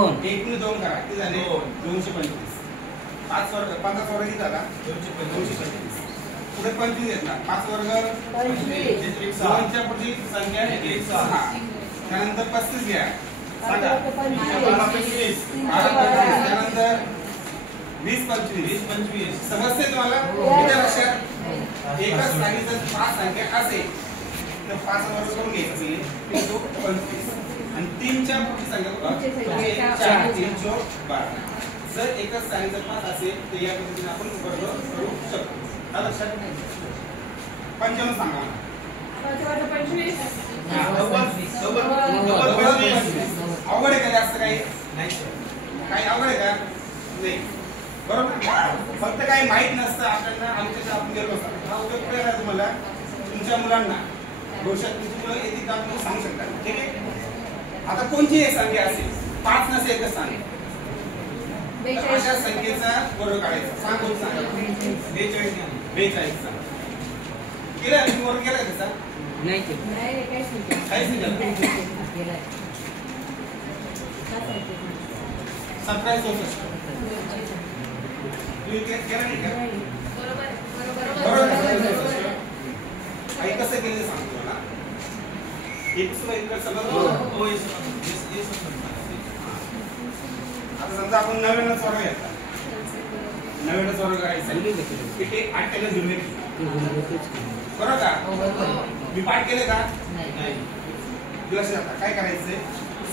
2 1 2 करा किती झाले 225. 5 वर्ग 50 वर्ग किती झाला 225. पुढे 25 येतात 5 वर्ग 25. 2 च्या पुढची संख्या 6. त्यानंतर 35 घ्या सांगा 25. त्यानंतर 20 25 समजते तुम्हाला किती लक्षात एकच सांगितलं 5 संख्या असेल तर 5 वर्ग करून घ्यायचे तो 25 आणि 3 च्या पुढची संख्या 4 3 4 12. जर एकच सांगितलं 5 असेल तर या पद्धतीने आपण वर्ग करू शकतो. लक्षात 55 सांगा 25 अवघड आहे का जास्त काही नाही काही अवघड आहे का नाही बरोबर. फक्त काही माहित नसतं आपल्याला आमच्या आपण गेलो असतो हा उपयोग कळला तुम्हाला तुमच्या मुलांना भविष्यात तुमची मुलं येतील का तुम्ही सांगू शकता. ठीक आहे. आता कोणती एक संख्या असेल 5 नसेल तर सांग अशा संख्येचा वर्ग काढायचा. सांग कोण सांगा 42 सांग केला तुम्ही वर्ग केलाय त्याचा नाही काहीच नाही केलं 17 64 तुम्ही केलं नाही का बरोबर. आई कसं केलं सांगतो मला एक आता समजा आपण 99 वर्ग घेतला 99 वर्ग करायचं किती 8 केलं जुळले बरोबर का मी पाठ केले का नाही लक्षात आता काय करायचंय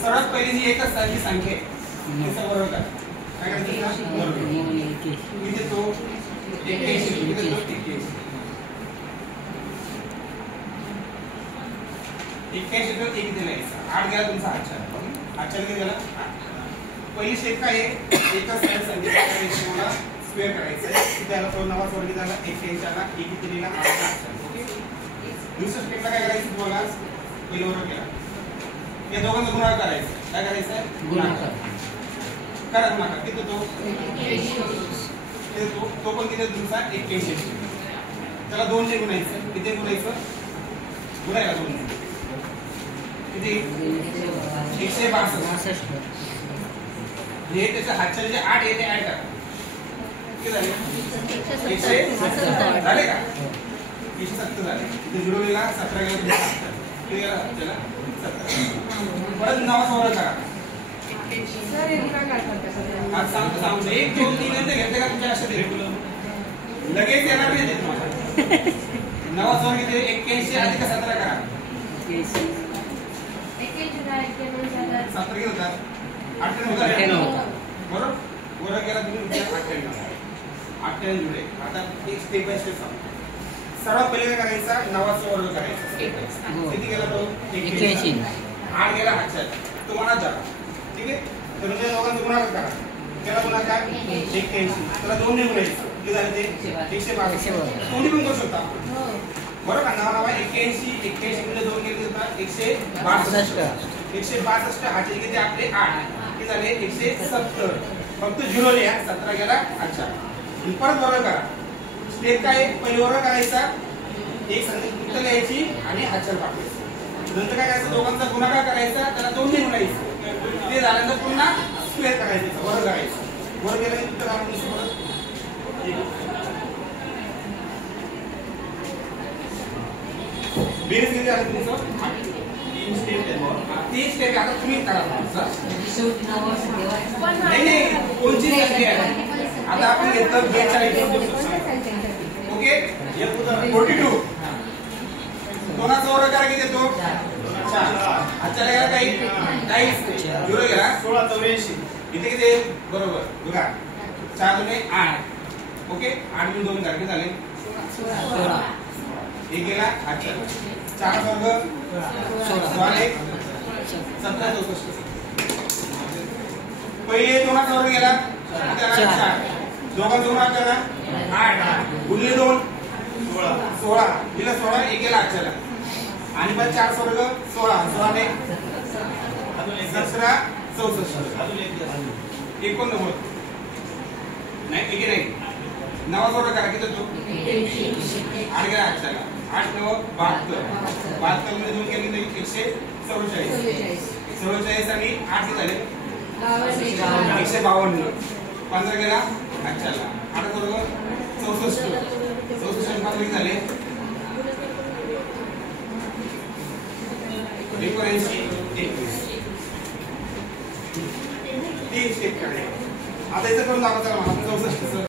सर्वात पहिली जी एकच साधी संख्या आहे तिचा वर्ग करा. काय करायचं किती तो 81 किती तो 81 तो 1 किती लिहायचा 8 गेला तुमचा 8 किती गेला 8. पहिली स्टेप काय आहे एकच साधी संख्या मला स्क्वेअर करायचं आहे त्याला तो नवा वर्ग झाला 81 ला 1 किती लिहिला 8. ओके. दुसऱ्या स्टेपला काय करायचं तुम्हाला पहिलं वर्ग केला या दोघांचा गुणाकार करायचा. काय करायचं गुणाकार करा गुणाकार किती तो 81 तो पण किती तुमचा 81 त्याला 2 ने गुणायचं किती गुणायचं गुणायला 2 किती 162 हे त्याच्या हातच्या जे 8 येते ऍड करा किती झाले 170 झाले का 170 झाले. इथे जुळवलेला 17 गेला किती गेला त्याला 17. परत नावाचा वर्ग करा सर हे काय करतात आज सांगतो 1 2 3 नंतर घेतले का तुमच्या लक्षात लगेच येणार नाही ते तुम्हाला. नावाचा वर्ग किती 81 अधिक 17 करा 17 किती होतात 98 बरोबर. वर्ग केला तुम्ही 98 जुळे. आता एक स्टेप बाय स्टेप सांगतो. सर्वात पहिले काय करायचा नावाचा वर्ग करायचा किती गेला तो 81 8 गेला हातच्या तो मनात झाला. ठीक आहे. तर म्हणजे दोघांचा गुणाकार करा केला गुणाकार 81 त्याला 2 ने गुणायचं किती झाले ते 162 कोणी पण करू शकता बरोबर का. नावा 81 म्हणजे 2 केले होतात 162 हातचे किती आपले 8 किती झाले 170 फक्त 0 लिहा 17 गेला. अच्छा परत वर्ग करा. स्टेप काय पहिली वर्ग करायचा एक संख्या उत्तर लिहायची आणि हातच्या पाठवायचं. नंतर काय करायचं दोघांचा गुणाकार करायचा त्याला 2 ने गुणायचं ते झाल्यानंतर पुन्हा स्क्वेअर करायचं वर्ग करायचं वर्ग केल्यानंतर उत्तर आपण बेरीज किती झाली तुमचं 3 स्टेप आता तुम्ही करा. नाही कोणची संख्या आहे आता आपण घेतलं 42 ओके 42 दोनाचा वर्ग करा किती येतो 4 आजच्या गेला काही जुळले गेला 16 84 इथे किती बरोबर बघा 4 दुने 8 ओके 8 गुण 2 किती झाले 16 एक गेला अच्छा 4 वर्ग 16 1 17 64 पहिले दोनाचा वर्ग गेला त्याला 4 दोघांचा गुणाकार करा 8 गुणिले 2 16 दिला 16 एक गेला आजच्याला आणि मग 4 वर्ग 16 16 ने 17 64 अजून एक 89 नाही एक नाही नावाचा वर्ग करा किती तो 8 गेला आजच्याला 8 9 72 मध्ये 2 केले तर 144 44 आणि 8 झाले 152 15 गेला 8 बरोबर 64 64 झाले 21 3 स्टेप कडे आता इथं करून दाखवा मला 64